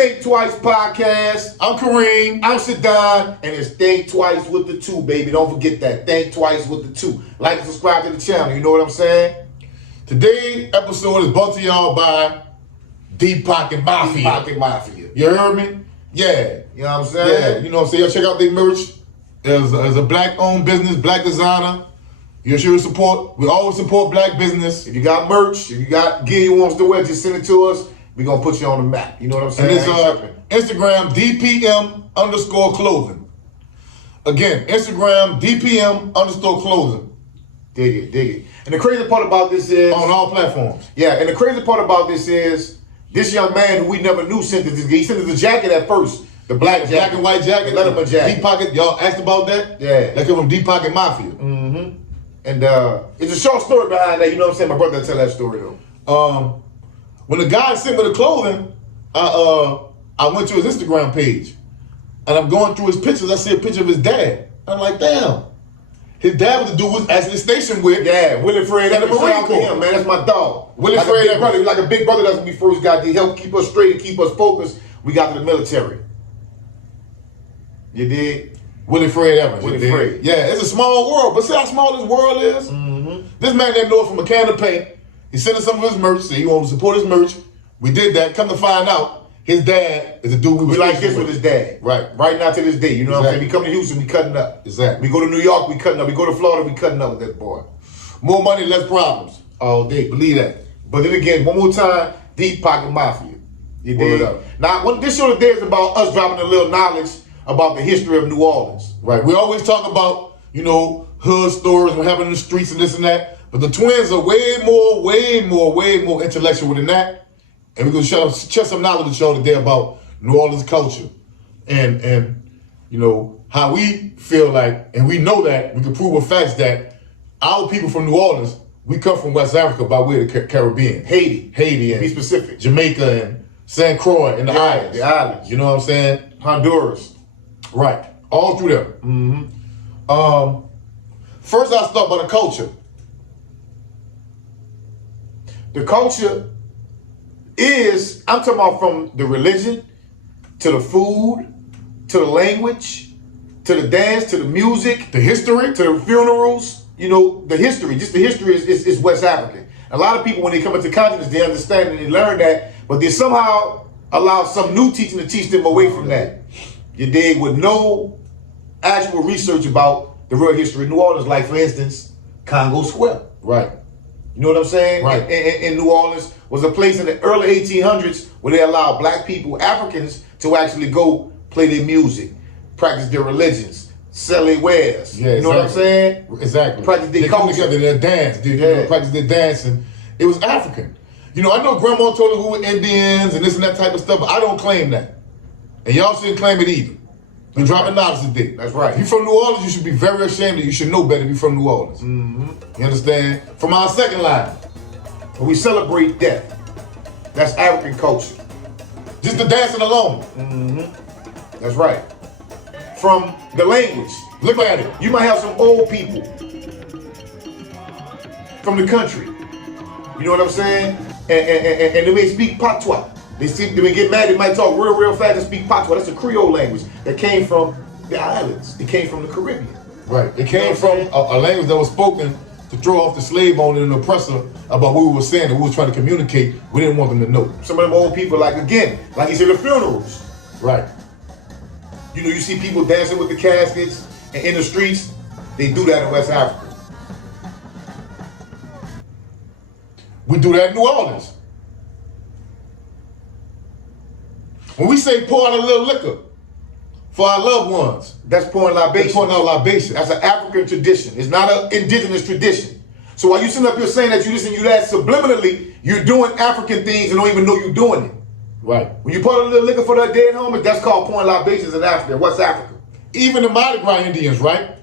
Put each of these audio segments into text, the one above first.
Think Twice podcast. I'm Kareem. I'm Shadon. And it's Think Twice with the 2, baby. Don't forget that. Think Twice with the 2. Like and subscribe to the channel. You know what I'm saying? Today's episode is brought to y'all by Debunking Mafia. Debunking Mafia. You heard me? Yeah. You know what I'm saying? Yeah. You know what I'm saying? Y'all check out their merch. As a black-owned business, black designer. You should support. We always support black business. If you got merch, if you got gear you want us to wear, just send it to us. We're going to put you on the map. You know what I'm saying? And it's Instagram, DPM_clothing. Again, Instagram, DPM_clothing. Dig it. And the crazy part about this is... On all platforms. Yeah, and the crazy part about this is, this young man who we never knew sent us this. He sent us the jacket at first. The black jacket. Black and white jacket. Letterman jacket. Deep Pocket, y'all asked about that? Yeah. That came from Debunking Mafia. Mm-hmm. And it's a short story behind that. You know what I'm saying? My brother tell that story, though. When the guy sent me the clothing, I went to his Instagram page, and I'm going through his pictures. I see a picture of his dad. I'm like, damn. His dad was the dude was actually stationed with. Yeah, Willie Fred and the Marine Corps. Man, that's my dog. Willie like Fred, a big brother. He was like a big brother. That's when we first got to help keep us straight and keep us focused. We got to the military. You did? Willie Fred Evans. Willie Fred. Yeah, it's a small world, but see how small this world is? Mm-hmm. This man didn't know it from a can of paint. He sent us some of his merch, so he wanted to support his merch. We did that. Come to find out, his dad is a dude we like this with his dad. Right. Right now to this day. You know what I'm saying? We come to Houston, we cutting up. Exactly. We go to New York, we cutting up. We go to Florida, we cutting up with that boy. More money, less problems. All day. Believe that. But then again, one more time, Debunking Mafia. You Word dig? up. Now, this show today is about us dropping a little knowledge about the history of New Orleans. Right. We always talk about, hood stories, what happened in the streets and this and that. But the twins are way more intellectual than that. And we're going to share some knowledge with y'all today about New Orleans culture. And how we feel like, and we know that, we can prove with facts that our people from New Orleans, we come from West Africa by way of the Caribbean. Haiti and be specific. Jamaica and St. Croix and the islands. The islands. You know what I'm saying? Honduras. Right. All through there. Mm-hmm. First, I'll start by the culture. The culture is, I'm talking about from the religion, to the food, to the language, to the dance, to the music, The history. to the funerals. The history, just the history is West African. A lot of people, when they come into consciousness, they understand and they learn that, but they somehow allow some new teaching to teach them away from that. You dig? With no actual research about the real history of New Orleans, like, for instance, Congo Square. Right. You know what I'm saying? Right. In New Orleans was a place in the early 1800s where they allowed black people, Africans, to actually go play their music, practice their religions, sell their wares. Yeah, you know what I'm saying? Exactly. Practice their they come culture. together, their dance, practice their dance, and it was African. I know Grandma told us we were Indians and this and that type of stuff, but I don't claim that. And y'all shouldn't claim it either. You're dropping knowledge today. That's right. If you're from New Orleans, you should be very ashamed that you should know better if you're from New Orleans. Mm-hmm. You understand? From our second line. When we celebrate death, that's African culture. Just the dancing alone. Mm-hmm. That's right. From the language, Look at it. you might have some old people from the country. You know what I'm saying? And they may speak patois. They may get mad, they might talk real fast and speak patois. That's a Creole language that came from the islands. It came from the Caribbean. Right. It came from a language that was spoken to throw off the slave owner and oppressor about what we were saying and we were trying to communicate. We didn't want them to know. Some of them old people, like you said, the funerals. Right. You see people dancing with the caskets and in the streets. They do that in West Africa. We do that in New Orleans. When we say pour out a little liquor for our loved ones, that's pouring libation. That's pouring out libation. That's an African tradition. It's not an indigenous tradition. So while you sitting up here saying that you this and you that, subliminally, you're doing African things and don't even know you're doing it. Right. When you pour out a little liquor for that dead homie, that's called pouring libations in Africa, West Africa. Even the Mardi Gras Indians, right?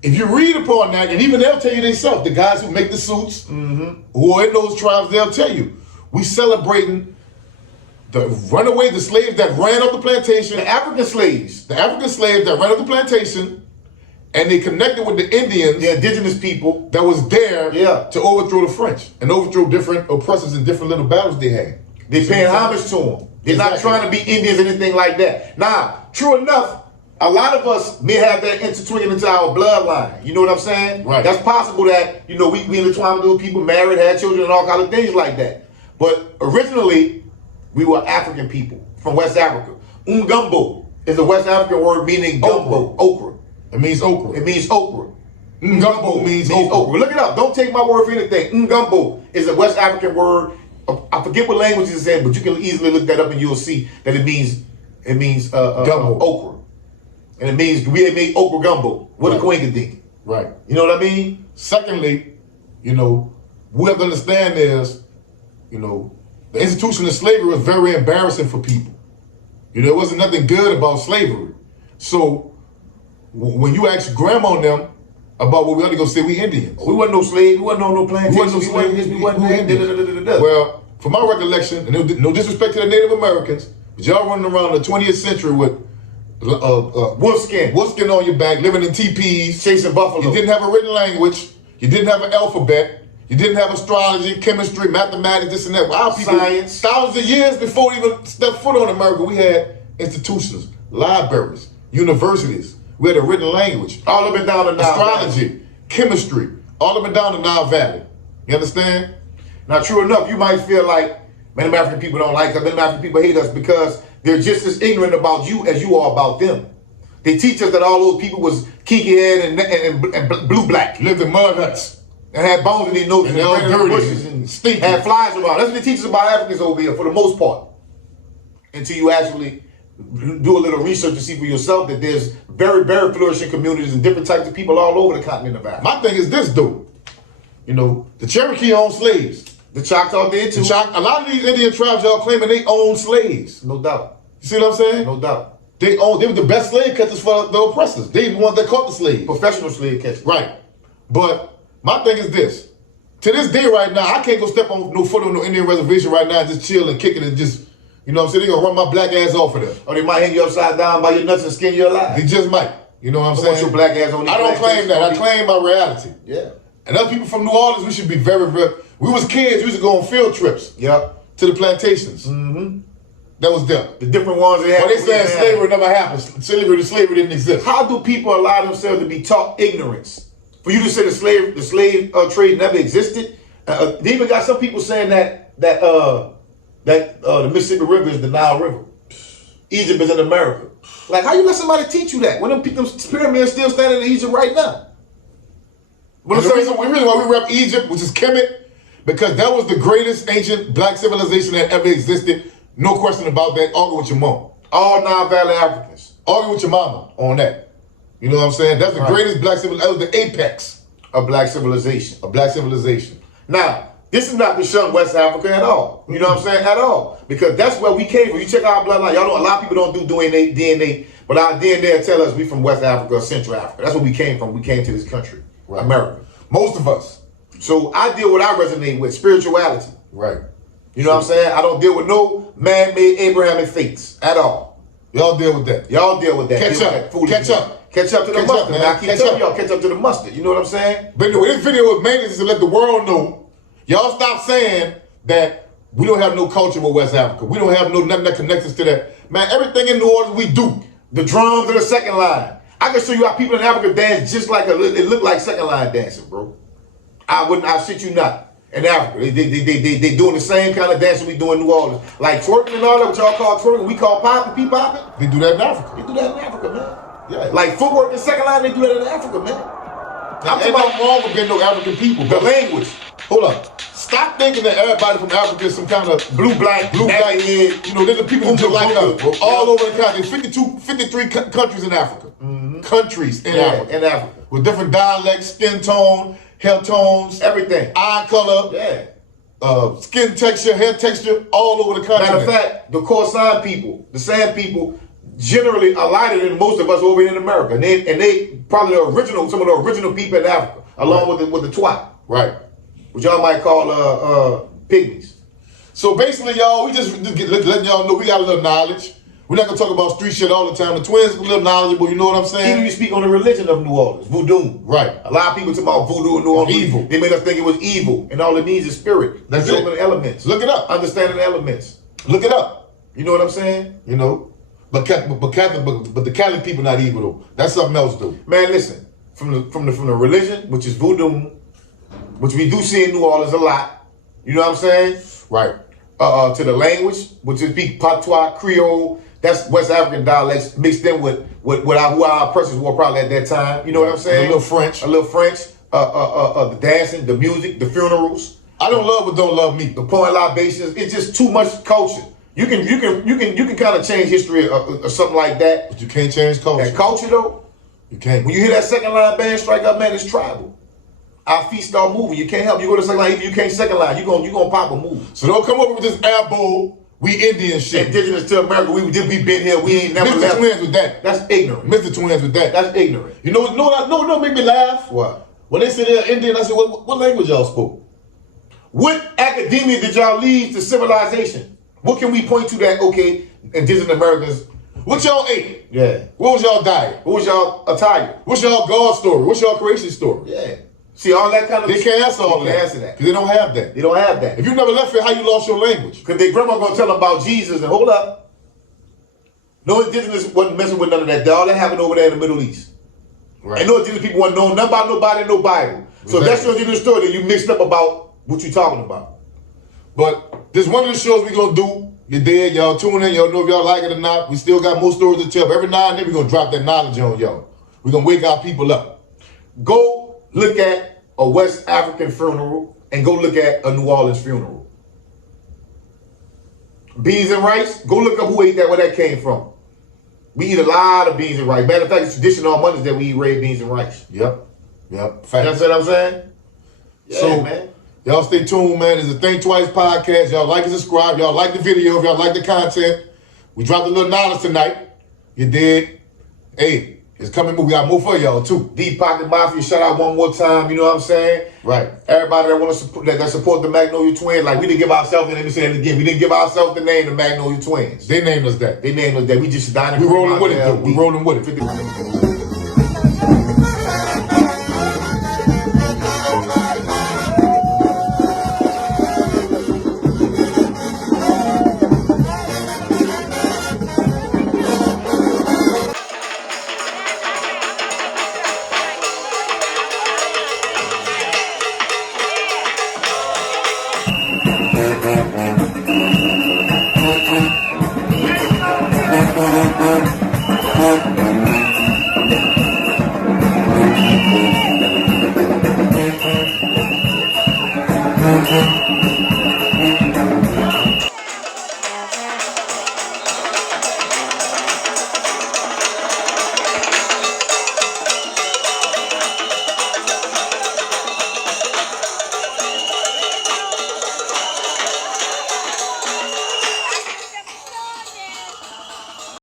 If you read upon that, and even they'll tell you themselves, the guys who make the suits, who are in those tribes, they'll tell you, we celebrating the runaways, the slaves that ran up the plantation. The African slaves. The African slaves that ran up the plantation, and they connected with the Indians. The indigenous people. That was there Yeah. to overthrow the French and overthrow different oppressors in different little battles they had. They paying homage to them. They're not trying to be Indians or anything like that. Now, true enough, a lot of us may have that intertwined into our bloodline. You know what I'm saying? Right. That's possible that, we intertwined with people, married, had children, and all kind of things like that. But originally, we were African people from West Africa. Ngumbo is a West African word meaning gumbo, okra. It means okra. It means okra. Ngumbo means okra. Look it up. Don't take my word for anything. Ngumbo is a West African word. I forget what language it's in, but you can easily look that up and you'll see that it means gumbo. Okra. And it means we made okra gumbo. What a coincidence. Right. You know what I mean? Secondly, we have to understand is, the institution of slavery was very embarrassing for people. There wasn't nothing good about slavery. So when you ask grandma and them about what we ought to go say, we Indians. We wasn't no slaves. We wasn't on no plantations. We wasn't Indians. Well, from my recollection, and no disrespect to the Native Americans, but y'all running around the 20th century with wolfskin on your back, living in teepees, chasing buffalo. You didn't have a written language. You didn't have an alphabet. You didn't have astrology, chemistry, mathematics, this and that. Our people, science. Thousands of years before we even stepped foot on America, we had institutions, libraries, universities. We had a written language. All up and down the Nile astrology, Valley. Chemistry, all up and down the Nile Valley. You understand? Now, true enough, you might feel like, many African people don't like us, many African people hate us because they're just as ignorant about you as you are about them. They teach us that all those people was kinky head and blue-black. Lived in mud huts. And had bones in their noses and all dirty bushes and stinky. Had flies around. That's what they teach us about Africans over here for the most part. Until you actually do a little research to see for yourself that there's very, very flourishing communities and different types of people all over the continent of Africa. My thing is this, dude. The Cherokee owned slaves. The Choctaw did too. A lot of these Indian tribes, y'all claiming they own slaves. No doubt. You see what I'm saying? No doubt. They were the best slave catchers for the oppressors. They the ones that caught the slaves. Professional slave catchers. Right. But my thing is this. To this day right now, I can't go step on no foot on no Indian reservation right now and just chill and kick it and just, what I'm saying? They're going to run my black ass off of them. Or they might hang you upside down by your nuts and skin you alive. They just might. You know what I'm saying? Want your black ass on I don't claim that. I claim my reality. Yeah. And other people from New Orleans, we should be very, very... We was kids, we used to go on field trips. Yep. To the plantations. Mm-hmm. That was them. The different ones they had. Well, they said slavery never happened. Slavery didn't exist. How do people allow themselves to be taught ignorance? For you to say the slave trade never existed? They even got some people saying that the Mississippi River is the Nile River. Egypt is in America. Like, how you let somebody teach you that when them pyramids still standing in Egypt right now? But the reason why we rep Egypt, which is Kemet, because that was the greatest ancient black civilization that ever existed. No question about that. Argue with your mom. All Nile Valley Africans. Argue with your mama on that. You know what I'm saying? That's the greatest black civilization. That was the apex of black civilization. Of black civilization. Now, this is not to shun West Africa at all. You know what I'm saying? At all. Because that's where we came from. You check our bloodline. Y'all know a lot of people don't do DNA, but our DNA tell us we from West Africa or Central Africa. That's where we came from. We came to this country, America. Most of us. So I deal with what I resonate with, spirituality. Right. You know what I'm saying? I don't deal with no man-made Abrahamic faiths at all. Y'all deal with that. Y'all deal with that. Catch up. Catch up to the mustard. Man. Now I keep telling y'all, catch up to the mustard. You know what I'm saying? But anyway, this video was mainly to let the world know. Y'all stop saying that we don't have no culture with West Africa. We don't have nothing that connects us to that. Man, everything in New Orleans we do. The drums are the second line. I can show you how people in Africa dance just like it look like second line dancing, bro. I shit you not. In Africa, they doing the same kind of dancing we do in New Orleans, like twerking and all that. What y'all call twerking, we call popping, pee popping. They do that in Africa. They do that in Africa, man. Yeah. Like footwork in second line, they do that in Africa, man. I'm talking about wrong with being no African people. The language. Hold on. Stop thinking that everybody from Africa is some kind of blue-black head. You know, there's the people who just like us. All over the country. There's 53 countries in Africa. Mm-hmm. Countries in Africa. In Africa. With different dialects, skin tone, hair tones. Everything. Eye color. Yeah. Skin texture, hair texture, all over the country. Matter of fact, the Khoisan people, the San people, generally are lighter than most of us over in America. And they probably some of the original people in Africa, along with the Twa. Right. Which y'all might call pygmies. So basically, y'all, we just letting y'all know we got a little knowledge. We're not gonna talk about street shit all the time. The twins are a little knowledgeable, you know what I'm saying? Even you speak on the religion of New Orleans, voodoo. Right. A lot of people talk about voodoo in New Orleans. Evil. They made us think it was evil, and all it means is spirit. That's it. The elements. Look it up. Understanding the elements. Look it up. You know what I'm saying? You know, but the Catholic people not evil though. That's something else though. Man, listen, from the religion, which is voodoo, which we do see in New Orleans a lot. You know what I'm saying? Right. To the language, which is patois, Creole. That's West African dialects mixed in with who our oppressors were probably at that time. You know what I'm saying? And a little French. A little French. The dancing, the music, the funerals. I don't love but don't love me. The pouring libations. It's just too much culture. You can kind of change history or something like that. But you can't change culture. That culture though, You can't. when you hear that second line band strike up, man, it's tribal. Our feet start moving. You can't help. You go to second line, you can't second line. You gonna pop a move. So don't come up with this elbow. We Indian shit. Indigenous to America. We been here. We ain't never Mr. left. Twins with that. That's ignorant. Mr. Twins with that. That's ignorant. You know what make me laugh? What? When they said they're Indian, I said, what language y'all spoke? What academia did y'all leave to civilization? What can we point to that, okay, indigenous Americans? What y'all ate? Yeah. What was y'all diet? What was y'all attire? What's y'all God story? What's y'all creation story? Yeah. See, all that kind of... They can't answer all They that. can't answer that. Because they don't have that. They don't have that. If you never left here, how you lost your language? Because their grandma going to tell them about Jesus and hold up. No indigenous wasn't messing with none of that. All that happened over there in the Middle East. Right. And no indigenous people wasn't knowing nothing about nobody and no Bible. So if that's your indigenous story, then you mixed up about what you talking about. But this one of the shows we gonna do. You dead, y'all tune in. Y'all know if y'all like it or not. We still got more stories to tell. But every now and then we gonna drop that knowledge on y'all. We gonna wake our people up. Go look at a West African funeral and go look at a New Orleans funeral. Beans and rice, go look up who ate that, where that came from. We eat a lot of beans and rice. Matter of fact, it's traditional on Mondays that we eat red beans and rice. Yep. That's what I'm saying? Yeah, so, man. Y'all stay tuned, man. It's a Think Twice podcast. Y'all like and subscribe. Y'all like the video. If y'all like the content. We dropped a little knowledge tonight. You did. Hey, it's coming. We got more for y'all, too. Deep Pocket Mafia, shout out one more time. You know what I'm saying? Right. Everybody that want to support, that support the Magnolia Twins, like we didn't give ourselves, and let me say it again, we didn't give ourselves the name the Magnolia Twins. They named us that. They named us that. We just dining. We rolling with it, though. We rolling with it. Mm-hmm.